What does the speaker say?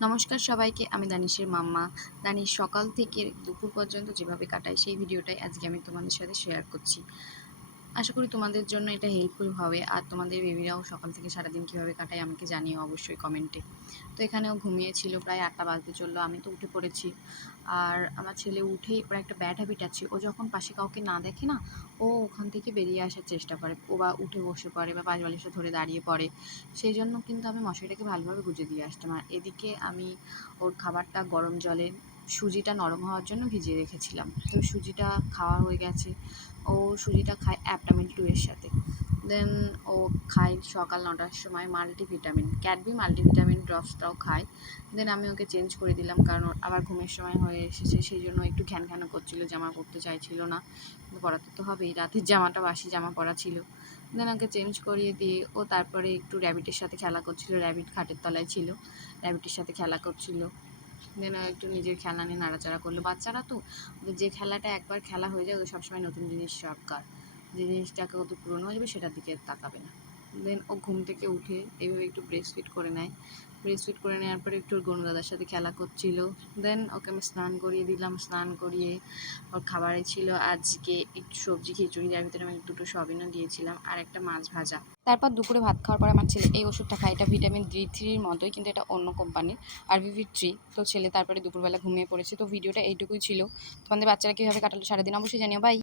নমস্কার সবাইকে, আমি দানিশের মাম্মা। দানিশ সকাল থেকে দুপুর পর্যন্ত যেভাবে কাটাই সেই ভিডিওটাই আজকে আমি তোমাদের সাথে শেয়ার করছি। আশা করি তোমাদের জন্য এটা হেল্পফুল হবে। আর তোমাদের বেবিরাও সকাল থেকে সারাদিন কীভাবে কাটায় আমাকে জানিও অবশ্যই কমেন্টে। তো এখানেও ঘুমিয়েছিল, প্রায় 8টা বাজতে চললো, আমি তো উঠে পড়েছি। আর আমার ছেলে উঠেই ওর একটা ব্যাড হ্যাবিট আছে, ও যখন পাশে কাউকে না দেখে না, ও ওখান থেকে বেরিয়ে আসার চেষ্টা করে, ও বা উঠে বসে পড়ে বা পাশ বালিশটা ধরে দাঁড়িয়ে পড়ে। সেই জন্য কিন্তু আমি মশারিটাকে ভালোভাবে গুঁজে দিয়ে আসতাম। আর এদিকে আমি ওর খাবারটা গরম জলে সুজিটা নরম হওয়ার জন্য ভিজিয়ে রেখেছিলাম। তো সুজিটা খাওয়া হয়ে গেছে। ও সুজিটা খায় অ্যাপটামিল 2 এর সাথে। দেন ও খায় সকাল 9টার সময় মাল্টিভিটামিন, ক্যাডবি মাল্টিভিটামিন ড্রপসটাও খায়। দেন আমি ওকে চেঞ্জ করে দিলাম, কারণ ওর আবার ঘুমের সময় হয়ে এসেছে, সেই জন্য একটু ঘ্যান ঘ্যানও করছিল, জামা পরতে চাইছিল না। কিন্তু পরাতে তো হবেই, রাতের জামাটা বাসি জামা পরা ছিল। দেন ওকে চেঞ্জ করিয়ে দিয়ে ও তারপরে একটু র্যাবিটের সাথে খেলা করছিল, র্যাবিট খাটের তলায় ছিল, র্যাবিটের সাথে খেলা করছিল। দেন ও একটু নিজের খেলনা নিয়ে নাড়াচাড়া করলো। বাচ্চারা তো, ওদের যে খেলাটা একবার খেলা হয়ে যায় ওদের সবসময় নতুন জিনিস দরকার, যে জিনিসটাকে ওদের পুরনো হয়ে যাবে সেটার দিকে তাকাবে না। দেন ও ঘুম থেকে উঠে এইভাবে একটু ব্রেস্ট ফিট করে নেয়। ব্রেস্ট ফিট করে নেওয়ার পরে একটু ওর গনু দাদার সাথে খেলা করছিল। দেন ওকে আমি স্নান করিয়ে দিলাম। স্নান করিয়ে ওর খাবারে ছিল আজকে একটু সবজি খিচুড়ি, যার ভিতরে আমি দুটো সয়াবিনও দিয়েছিলাম আর একটা মাছ ভাজা। তারপর দুপুরে ভাত খাওয়ার পরে আমার ছেলে এই ওষুধটা খায়, এটা ভিটামিন D3-র মতোই, কিন্তু এটা অন্য কোম্পানির, RVV3। তো ছেলে তারপরে দুপুরবেলা ঘুমিয়ে পড়েছে। তো ভিডিওটা এইটুকুই ছিল। তোমাদের বাচ্চারা কীভাবে কাটালো সারাদিন অবশ্যই জানিও। বাই।